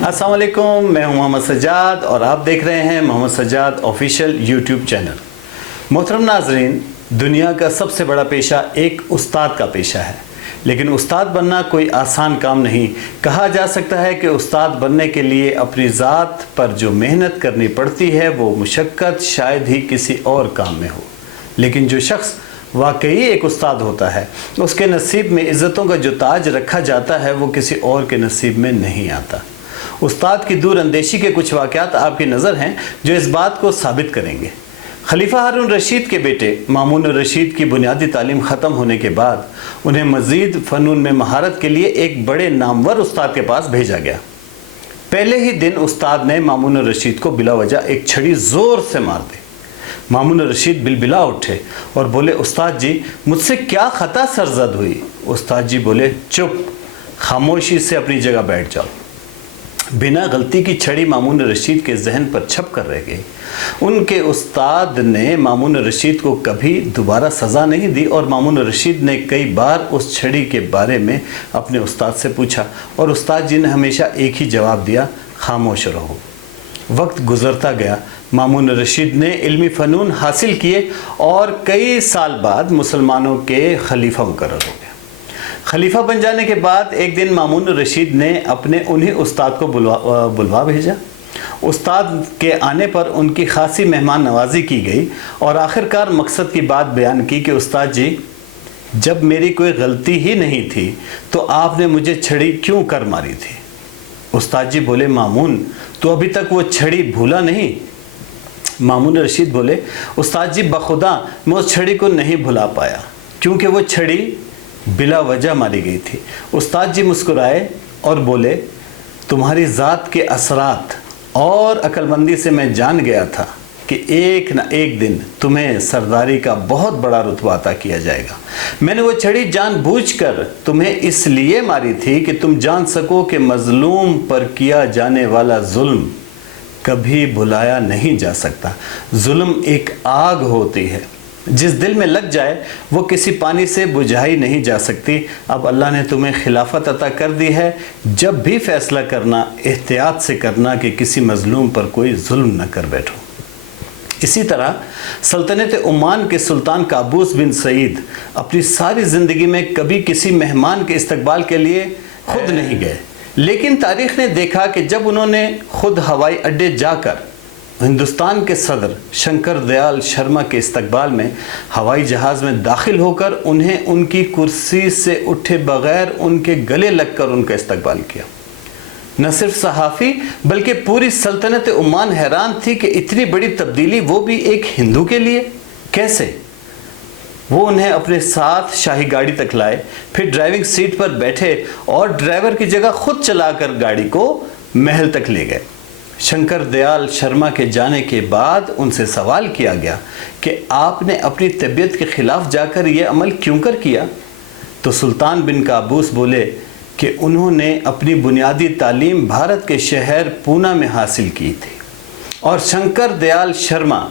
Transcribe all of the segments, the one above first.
अस्सलाम वालेकुम, मैं हूं मोहम्मद सज्जाद और आप देख रहे हैं Mohammad Sajjad official YouTube channel. मोहतरम नाजरीन, दुनिया का सबसे बड़ा पेशा एक उस्ताद का पेशा है, लेकिन उस्ताद बनना कोई आसान काम नहीं। कहा जा सकता है कि उस्ताद बनने के लिए अपनी ज़ात पर जो मेहनत करनी पड़ती है वो मुशक्क़त शायद ही किसी और काम में हो, लेकिन जो शख्स वाकई एक उस्ताद होता है उसके नसीब में इज़्ज़तों का जो ताज रखा जाता है वो किसी और के नसीब में नहीं आता। उस्ताद की दूर अंदेशी के कुछ वाक़यात आपकी नज़र हैं जो इस बात को साबित करेंगे। खलीफा हारून रशीद के बेटे मामून रशीद की बुनियादी तालीम ख़त्म होने के बाद उन्हें मज़ीद फ़नून में महारत के लिए एक बड़े नामवर उस्ताद के पास भेजा गया। पहले ही दिन उस्ताद ने मामून रशीद को बिला वजह एक छड़ी ज़ोर से मार दी। मामून रशीद बिलबिला उठे और बोले, उस्ताद जी मुझसे क्या ख़ता सरजद हुई? उस्ताद जी बोले, चुप, खामोशी से अपनी जगह बैठ जाओ। बिना गलती की छड़ी मामून रशीद के जहन पर छप कर रह गई। उनके उस्ताद ने मामून रशीद को कभी दोबारा सज़ा नहीं दी और मामून रशीद ने कई बार उस छड़ी के बारे में अपने उस्ताद से पूछा और उस्ताद जी ने हमेशा एक ही जवाब दिया, खामोश रहो। वक्त गुज़रता गया, मामून रशीद ने इल्मी फ़नून हासिल किए और कई साल बाद मुसलमानों के खलीफा मुकर्रर हो गए। खलीफा बन जाने के बाद एक दिन मामून रशीद ने अपने उन्हीं उस्ताद को बुलवा भेजा। उस्ताद के आने पर उनकी खासी मेहमान नवाजी की गई और आखिरकार मकसद की बात बयान की कि उस्ताद जी, जब मेरी कोई गलती ही नहीं थी तो आपने मुझे छड़ी क्यों कर मारी थी? उस्ताद जी बोले, मामून तो अभी तक वो छड़ी भूला नहीं? मामून रशीद बोले, उस्ताद जी बखुदा मैं उस छड़ी को नहीं भुला पाया क्योंकि वो छड़ी बिला वजह मारी गई थी। उस्ताद जी मुस्कुराए और बोले, तुम्हारी ज़ात के असरात और अक्लमंदी से मैं जान गया था कि एक न एक दिन तुम्हें सरदारी का बहुत बड़ा रुतबा अता किया जाएगा। मैंने वो छड़ी जानबूझकर तुम्हें इसलिए मारी थी कि तुम जान सको कि मज़लूम पर किया जाने वाला जुल्म कभी भुलाया नहीं जा सकता। जुल्म एक आग होती है, जिस दिल में लग जाए वो किसी पानी से बुझाई नहीं जा सकती। अब अल्लाह ने तुम्हें खिलाफत अता कर दी है, जब भी फैसला करना एहतियात से करना कि किसी मज़लूम पर कोई जुल्म न कर बैठो। इसी तरह सल्तनत ओमान के सुल्तान काबूस बिन सईद अपनी सारी ज़िंदगी में कभी किसी मेहमान के इस्तकबाल के लिए खुद नहीं गए, लेकिन तारीख़ ने देखा कि जब उन्होंने खुद हवाई अड्डे जाकर हिंदुस्तान के सदर शंकर दयाल शर्मा के इस्तकबाल में हवाई जहाज़ में दाखिल होकर उन्हें उनकी कुर्सी से उठे बग़ैर उनके गले लगकर उनका इस्तकबाल किया, न सिर्फ सहाफ़ी बल्कि पूरी सल्तनत ओमान हैरान थी कि इतनी बड़ी तब्दीली वो भी एक हिंदू के लिए कैसे। वो उन्हें अपने साथ शाही गाड़ी तक लाए, फिर ड्राइविंग सीट पर बैठे और ड्राइवर की जगह खुद चलाकर गाड़ी को महल तक ले गए। शंकर दयाल शर्मा के जाने के बाद उनसे सवाल किया गया कि आपने अपनी तबीयत के ख़िलाफ़ जाकर ये अमल क्यों कर किया? तो सुल्तान बिन काबूस बोले कि उन्होंने अपनी बुनियादी तालीम भारत के शहर पूना में हासिल की थी और शंकर दयाल शर्मा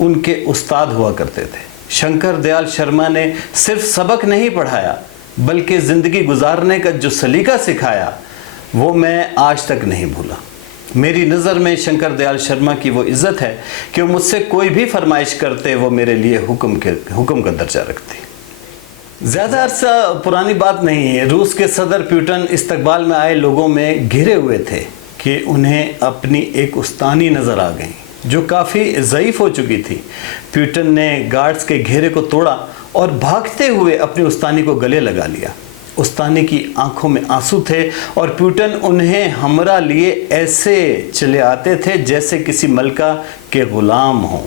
उनके उस्ताद हुआ करते थे। शंकर दयाल शर्मा ने सिर्फ सबक नहीं पढ़ाया बल्कि ज़िंदगी गुजारने का जो सलीका सिखाया वो मैं आज तक नहीं भूला। मेरी नज़र में शंकर दयाल शर्मा की वो इज़्ज़त है कि वो मुझसे कोई भी फरमाइश करते वो मेरे लिए हुक्म का दर्जा रखती। ज़्यादा अरसा पुरानी बात नहीं है, रूस के सदर प्यूटन इस्तकबाल में आए लोगों में घिरे हुए थे कि उन्हें अपनी एक उस्तानी नज़र आ गई जो काफ़ी ज़ईफ़ हो चुकी थी। प्यूटन ने गार्ड्स के घेरे को तोड़ा और भागते हुए अपनी उस्तानी को गले लगा लिया। उस्तानी की आंखों में आंसू थे और प्यूटन उन्हें हमरा लिए ऐसे चले आते थे जैसे किसी मलका के ग़ुलाम हों।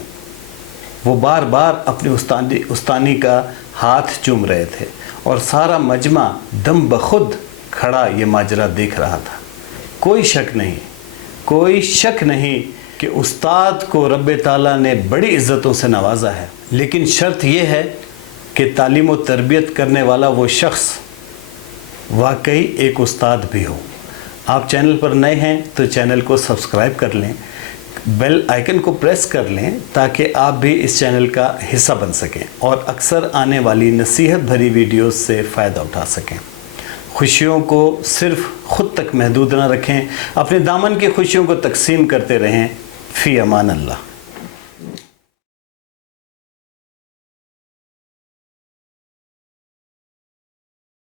वो बार बार अपनी उस्तानी का हाथ चूम रहे थे और सारा मजमा दम बखुद खड़ा ये माजरा देख रहा था। कोई शक नहीं कि उस्ताद को रब्बे ताला ने बड़ी इज़्ज़तों से नवाजा है, लेकिन शर्त यह है कि तालीम व तरबियत करने वाला वो शख्स वाकई एक उस्ताद भी हो। आप चैनल पर नए हैं तो चैनल को सब्सक्राइब कर लें, बेल आइकन को प्रेस कर लें ताकि आप भी इस चैनल का हिस्सा बन सकें और अक्सर आने वाली नसीहत भरी वीडियोस से फ़ायदा उठा सकें। خوشیوں کو صرف خود تک محدود نہ رکھیں، اپنے دامن کی خوشیوں کو تقسیم کرتے رہیں۔ فی امان اللہ۔